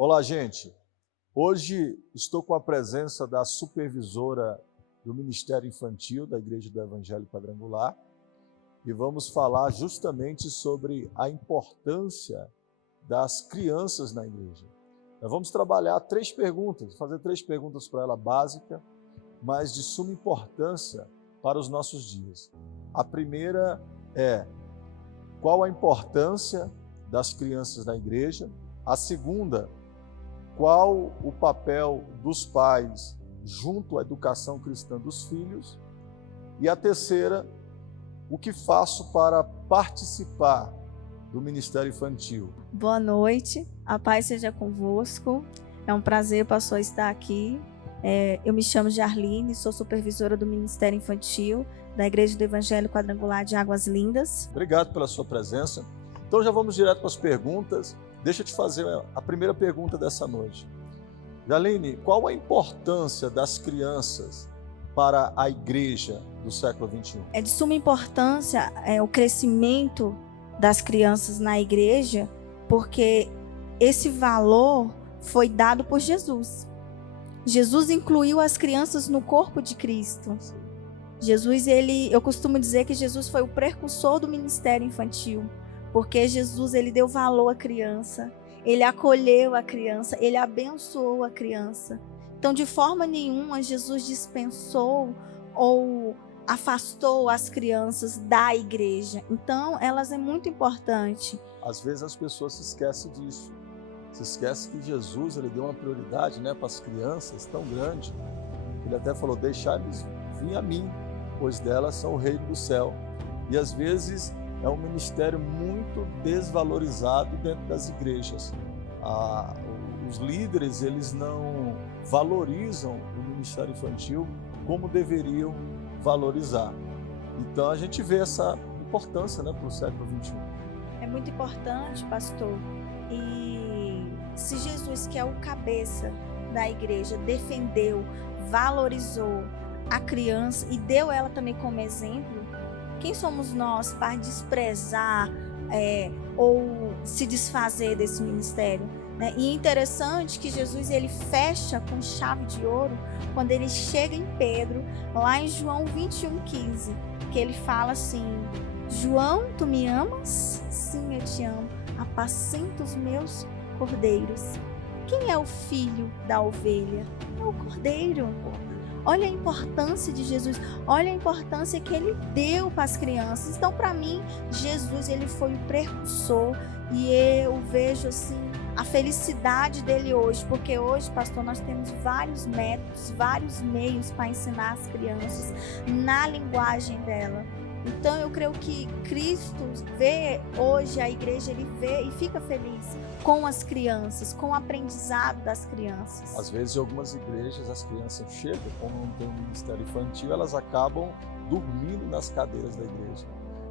Olá, gente. Hoje estou com a presença da supervisora do Ministério Infantil da Igreja do Evangelho Quadrangular e vamos falar justamente sobre a importância das crianças na igreja. Nós vamos trabalhar fazer três perguntas para ela básica, mas de suma importância para os nossos dias. A primeira é: qual a importância das crianças na igreja? A segunda, qual o papel dos pais junto à educação cristã dos filhos? E a terceira, o que faço para participar do Ministério Infantil? Boa noite, a paz seja convosco. É um prazer, pastor, estar aqui. Eu me chamo Jarline, sou supervisora do Ministério Infantil da Igreja do Evangelho Quadrangular de Águas Lindas. Obrigado pela sua presença. Então já vamos direto para as perguntas. Deixa eu te fazer a primeira pergunta dessa noite. Jarline, qual a importância das crianças para a igreja do século XXI? É de suma importância o crescimento das crianças na igreja, porque esse valor foi dado por Jesus. Jesus incluiu as crianças no corpo de Cristo. Eu costumo dizer que Jesus foi o precursor do ministério infantil, porque Jesus ele deu valor à criança, ele acolheu a criança, ele abençoou a criança. Então, de forma nenhuma, Jesus dispensou ou afastou as crianças da igreja. Então, elas é muito importante. Às vezes as pessoas se esquecem disso. Se esquece que Jesus ele deu uma prioridade, para as crianças tão grande. Ele até falou: deixai-lhes vir a mim, pois delas são o reino do céu. E às vezes é um ministério muito desvalorizado dentro das igrejas. Os líderes eles não valorizam o ministério infantil como deveriam valorizar. Então a gente vê essa importância para o século XXI. É muito importante, pastor. E se Jesus, que é o cabeça da igreja, defendeu, valorizou a criança e deu ela também como exemplo, quem somos nós para desprezar ou se desfazer desse ministério? E é interessante que Jesus ele fecha com chave de ouro quando ele chega em Pedro, lá em João 21:15, que ele fala assim: João, tu me amas? Sim, eu te amo. Apacenta os meus cordeiros. Quem é o filho da ovelha? É o cordeiro. Olha a importância de Jesus, olha a importância que ele deu para as crianças. Então, para mim, Jesus ele foi o precursor e eu vejo assim a felicidade dele hoje, porque hoje, pastor, nós temos vários métodos, vários meios para ensinar as crianças na linguagem dela. Então eu creio que Cristo vê hoje a igreja, ele vê e fica feliz com as crianças, com o aprendizado das crianças. Às vezes em algumas igrejas as crianças chegam, como não tem um ministério infantil, elas acabam dormindo nas cadeiras da igreja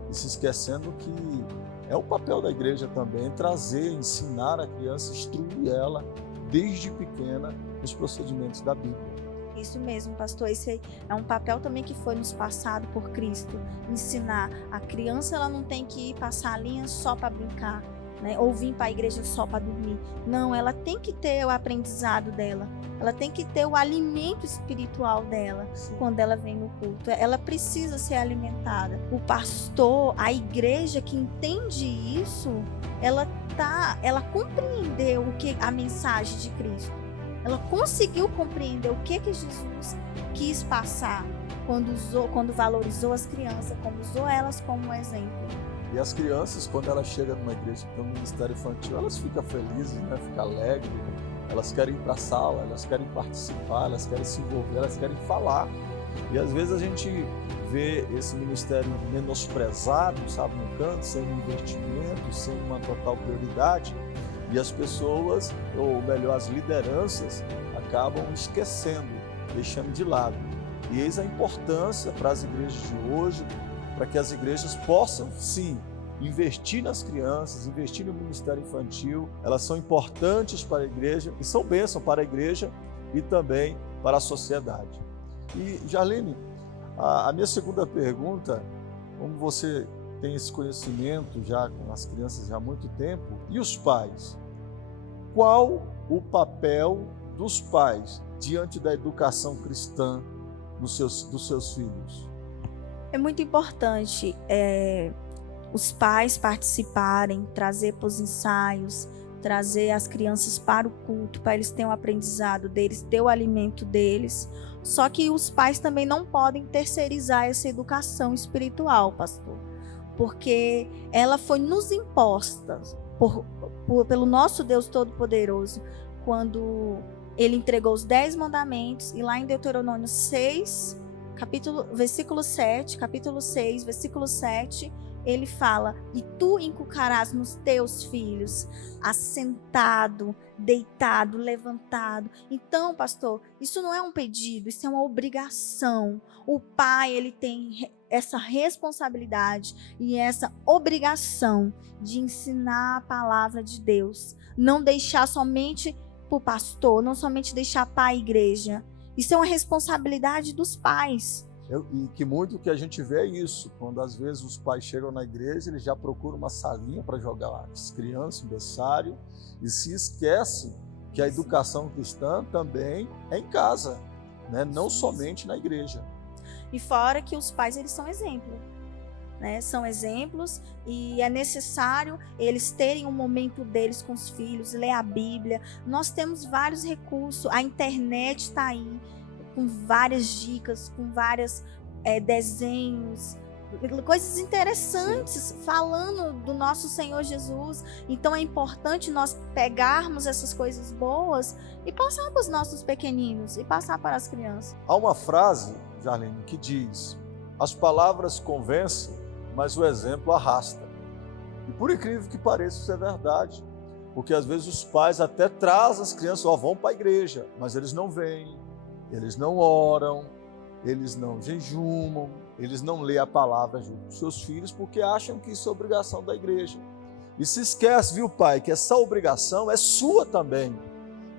e se esquecendo que é o papel da igreja também trazer, ensinar a criança, instruir ela desde pequena nos procedimentos da Bíblia. Isso mesmo, pastor. Esse é um papel também que foi nos passado por Cristo. Ensinar. A criança ela não tem que ir passar a linha só para brincar, ou vir para a igreja só para dormir. Não, ela tem que ter o aprendizado dela. Ela tem que ter o alimento espiritual dela. Sim. Quando ela vem no culto. Ela precisa ser alimentada. O pastor, a igreja que entende isso, ela compreendeu a mensagem de Cristo. Ela conseguiu compreender o que Jesus quis passar quando valorizou as crianças, quando usou elas como exemplo. E as crianças, quando elas chegam numa igreja que tem um ministério infantil, elas ficam felizes, ficam alegres, elas querem ir para a sala, elas querem participar, elas querem se envolver, elas querem falar. E às vezes a gente vê esse ministério menosprezado, no canto, sem investimento, sem uma total prioridade. E as pessoas, ou melhor, as lideranças, acabam esquecendo, deixando de lado. E eis a importância para as igrejas de hoje, para que as igrejas possam, sim, investir nas crianças, investir no ministério infantil. Elas são importantes para a igreja e são bênção para a igreja e também para a sociedade. E, Jarline, a minha segunda pergunta, como você tem esse conhecimento já com as crianças já há muito tempo, e os pais? Qual o papel dos pais diante da educação cristã dos seus filhos? É muito importante os pais participarem, trazer para os ensaios, trazer as crianças para o culto, para eles terem o aprendizado deles, ter o alimento deles. Só que os pais também não podem terceirizar essa educação espiritual, pastor, porque ela foi nos imposta pelo nosso Deus Todo-Poderoso, quando ele entregou os 10 mandamentos, e lá em Deuteronômio 6, capítulo 6, versículo 7, ele fala: e tu inculcarás nos teus filhos, assentado, deitado, levantado. Então, pastor, isso não é um pedido, isso é uma obrigação. O pai, ele tem essa responsabilidade e essa obrigação de ensinar a palavra de Deus. Não deixar somente para o pastor, não somente deixar para a igreja. Isso é uma responsabilidade dos pais. E que muito que a gente vê é isso, quando às vezes os pais chegam na igreja, eles já procuram uma salinha para jogar as crianças, um berçário, e se esquece que a educação cristã também é em casa, né? Não somente na igreja. E fora que os pais, eles são exemplo, né? São exemplos, e é necessário eles terem um momento deles com os filhos, ler a Bíblia. Nós temos vários recursos, a internet está aí, com várias dicas, com vários desenhos, coisas interessantes, falando do nosso Senhor Jesus. Então é importante nós pegarmos essas coisas boas e passar para os nossos pequeninos, e passar para as crianças. Há uma frase, Jarlene, que diz: as palavras convencem, mas o exemplo arrasta. E por incrível que pareça, isso é verdade, porque às vezes os pais até trazem as crianças, vão para a igreja, mas eles não vêm. Eles não oram, eles não jejumam, eles não lêem a palavra junto com seus filhos, porque acham que isso é obrigação da igreja. E se esquece, viu, pai, que essa obrigação é sua também.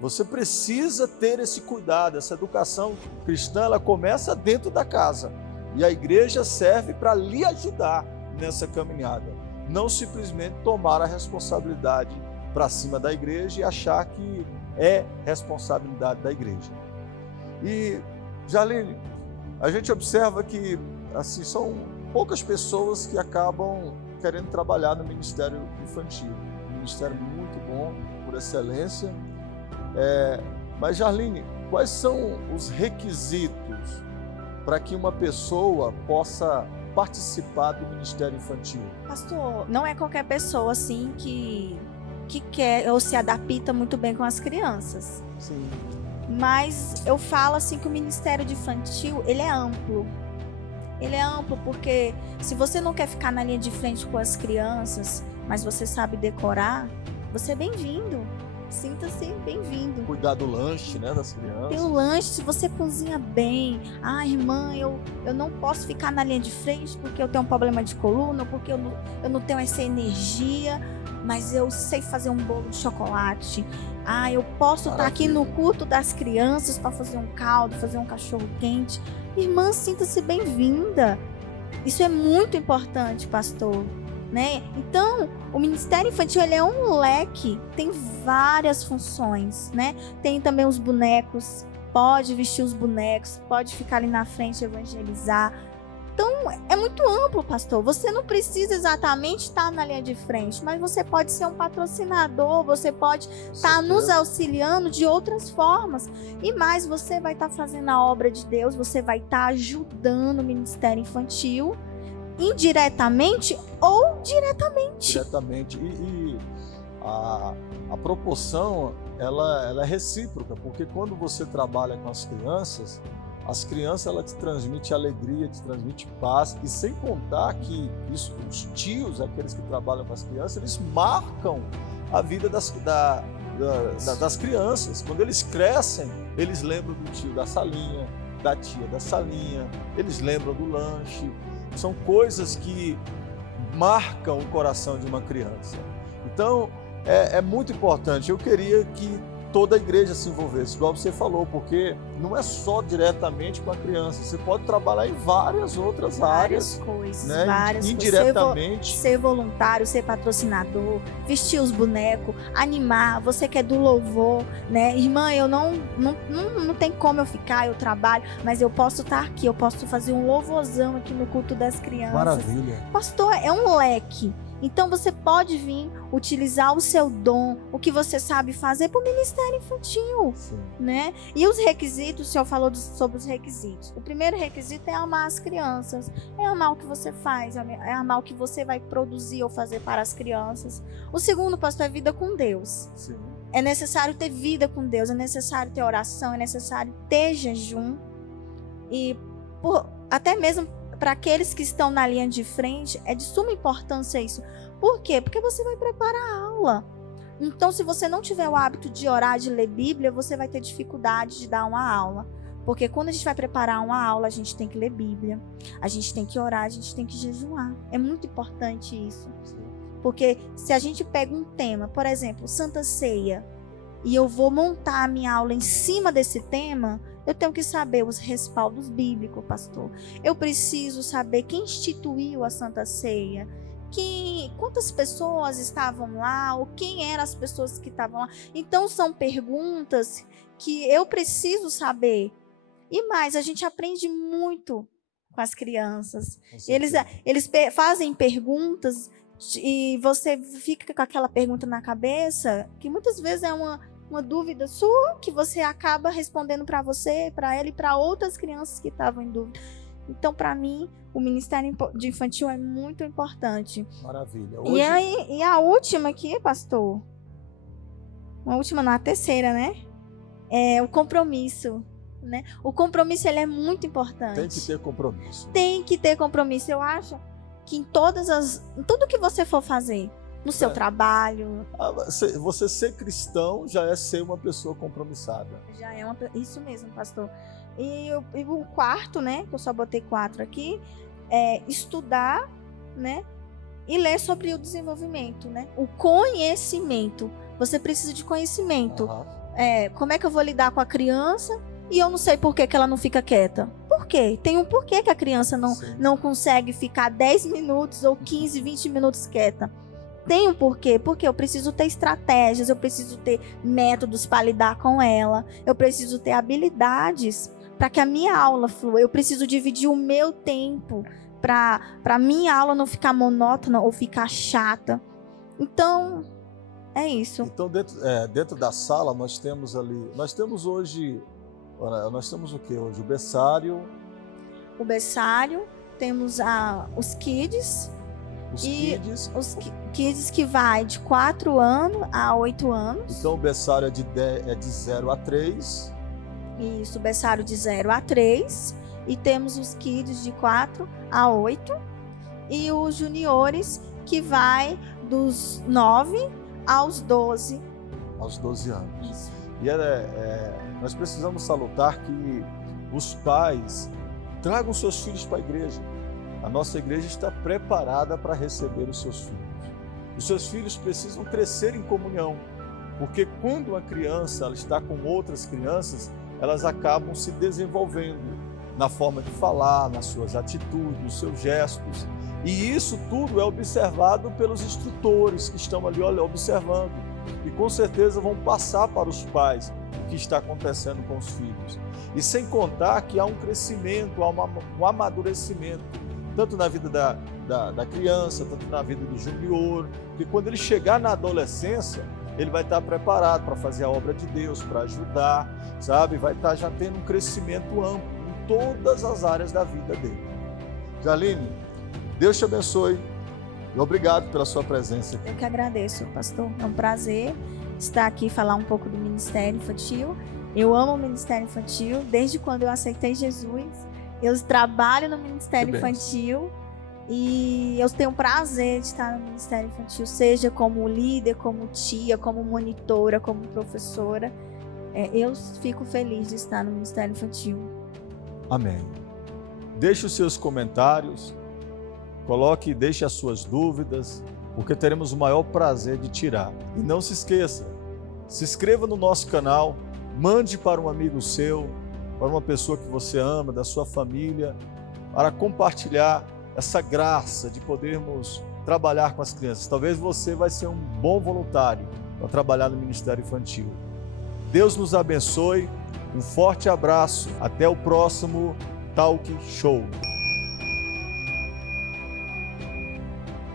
Você precisa ter esse cuidado. Essa educação cristã, ela começa dentro da casa. E a igreja serve para lhe ajudar nessa caminhada. Não simplesmente tomar a responsabilidade para cima da igreja e achar que é responsabilidade da igreja. E, Jarlene, a gente observa que assim, são poucas pessoas que acabam querendo trabalhar no Ministério Infantil. Um ministério muito bom, por excelência. Mas, Jarlene, quais são os requisitos para que uma pessoa possa participar do Ministério Infantil? Pastor, não é qualquer pessoa assim que quer ou se adapta muito bem com as crianças. Sim. Mas eu falo assim que o Ministério de Infantil, ele é amplo. Ele é amplo porque se você não quer ficar na linha de frente com as crianças, mas você sabe decorar, você é bem-vindo. Sinta-se bem-vindo. Cuidar do lanche, né, das crianças. Tem o lanche, se você cozinha bem. Ah, irmã, eu não posso ficar na linha de frente porque eu tenho um problema de coluna, porque eu não tenho essa energia, mas eu sei fazer um bolo de chocolate. Ah, eu posso estar aqui no culto das crianças para fazer um caldo, fazer um cachorro quente. Irmã, sinta-se bem-vinda. Isso é muito importante, pastor, né? Então, o Ministério Infantil, ele é um leque, tem várias funções, né? Tem também os bonecos, pode vestir os bonecos, pode ficar ali na frente evangelizar. Então, é muito amplo, pastor. Você não precisa exatamente estar na linha de frente, mas você pode ser um patrocinador, você pode estar nos auxiliando de outras formas. E mais, você vai estar fazendo a obra de Deus, você vai estar ajudando o Ministério Infantil, indiretamente ou diretamente. Diretamente. E a proporção, ela é recíproca, porque quando você trabalha com as crianças elas te transmitem alegria, te transmitem paz, e sem contar que os tios, aqueles que trabalham com as crianças, eles marcam a vida das crianças. Quando eles crescem, eles lembram do tio da salinha, da tia da salinha, eles lembram do lanche. São coisas que marcam o coração de uma criança. Então, é muito importante. Eu queria que toda a igreja se envolvesse, igual você falou, porque não é só diretamente com a criança, você pode trabalhar em várias outras áreas, coisas, né? várias Indiretamente. coisas. Ser voluntário, ser patrocinador, vestir os bonecos, animar, você que é do louvor, né? Irmã, eu não tem como eu ficar, eu trabalho, mas eu posso estar aqui, eu posso fazer um louvorzão aqui no culto das crianças. Maravilha. Pastor, é um leque. Então você pode vir utilizar o seu dom, o que você sabe fazer para o ministério infantil, né? E os requisitos, o senhor falou sobre os requisitos. O primeiro requisito é amar as crianças, é amar o que você faz, é amar o que você vai produzir ou fazer para as crianças. O segundo, pastor, é vida com Deus. Sim. É necessário ter vida com Deus, é necessário ter oração, é necessário ter jejum. E até mesmo para aqueles que estão na linha de frente, é de suma importância isso. Por quê? Porque você vai preparar a aula. Então, se você não tiver o hábito de orar, de ler Bíblia, você vai ter dificuldade de dar uma aula. Porque quando a gente vai preparar uma aula, a gente tem que ler Bíblia, a gente tem que orar, a gente tem que jejuar. É muito importante isso. Porque se a gente pega um tema, por exemplo, Santa Ceia, e eu vou montar a minha aula em cima desse tema, eu tenho que saber os respaldos bíblicos, pastor. Eu preciso saber quem instituiu a Santa Ceia, quantas pessoas estavam lá, ou quem eram as pessoas que estavam lá. Então, são perguntas que eu preciso saber. E mais, a gente aprende muito com as crianças. Eles fazem perguntas e você fica com aquela pergunta na cabeça, que muitas vezes é uma dúvida sua, que você acaba respondendo para você, para ela e para outras crianças que estavam em dúvida. Então, para mim, o Ministério de Infantil é muito importante. Maravilha. Hoje... E a última aqui, pastor, a terceira, né? É o compromisso, né? O compromisso, ele é muito importante. Tem que ter compromisso. Tem que ter compromisso. Eu acho que em tudo que você for fazer, no seu trabalho. Você ser cristão já é ser uma pessoa compromissada. Já é isso mesmo, pastor. E o quarto, né, que eu só botei 4 aqui, é estudar, né, e ler sobre o desenvolvimento, né, o conhecimento. Você precisa de conhecimento. Como é que eu vou lidar com a criança e eu não sei por que ela não fica quieta? Por quê? Tem um porquê que a criança não consegue ficar 10 minutos ou 15, 20 minutos quieta. Tem um porquê, porque eu preciso ter estratégias, eu preciso ter métodos para lidar com ela, eu preciso ter habilidades para que a minha aula flua, eu preciso dividir o meu tempo para a minha aula não ficar monótona ou ficar chata. Então, é isso. Então, dentro da sala, nós temos o quê hoje? O berçário. O berçário, temos os kids. Os kids que vai de 4 anos a 8 anos. Então o berçário é de 0 a 3. Isso, o berçário de 0 a 3. E temos os kids de 4 a 8. E os juniores que vai dos 9 aos 12. Aos 12 anos. Isso. E nós precisamos salutar que os pais tragam seus filhos para a igreja. A nossa igreja está preparada para receber os seus filhos. Os seus filhos precisam crescer em comunhão, porque quando uma criança ela está com outras crianças, elas acabam se desenvolvendo na forma de falar, nas suas atitudes, nos seus gestos. E isso tudo é observado pelos instrutores que estão ali observando. E com certeza vão passar para os pais o que está acontecendo com os filhos. E sem contar que há um crescimento, há um amadurecimento, tanto na vida da criança, tanto na vida do junior, que quando ele chegar na adolescência, ele vai estar preparado para fazer a obra de Deus, para ajudar, sabe? Vai estar já tendo um crescimento amplo em todas as áreas da vida dele. Jaline, Deus te abençoe e obrigado pela sua presença aqui. Eu que agradeço, pastor. É um prazer estar aqui e falar um pouco do Ministério Infantil. Eu amo o Ministério Infantil desde quando eu aceitei Jesus. Eu trabalho no Ministério Infantil e eu tenho o prazer de estar no Ministério Infantil, seja como líder, como tia, como monitora, como professora. Eu fico feliz de estar no Ministério Infantil. Amém. Deixe os seus comentários, deixe as suas dúvidas, porque teremos o maior prazer de tirar. E não se esqueça, Se inscreva no nosso canal, mande para um amigo seu, para uma pessoa que você ama, da sua família, para compartilhar essa graça de podermos trabalhar com as crianças. Talvez você vai ser um bom voluntário para trabalhar no Ministério Infantil. Deus nos abençoe, um forte abraço, até o próximo Talk Show.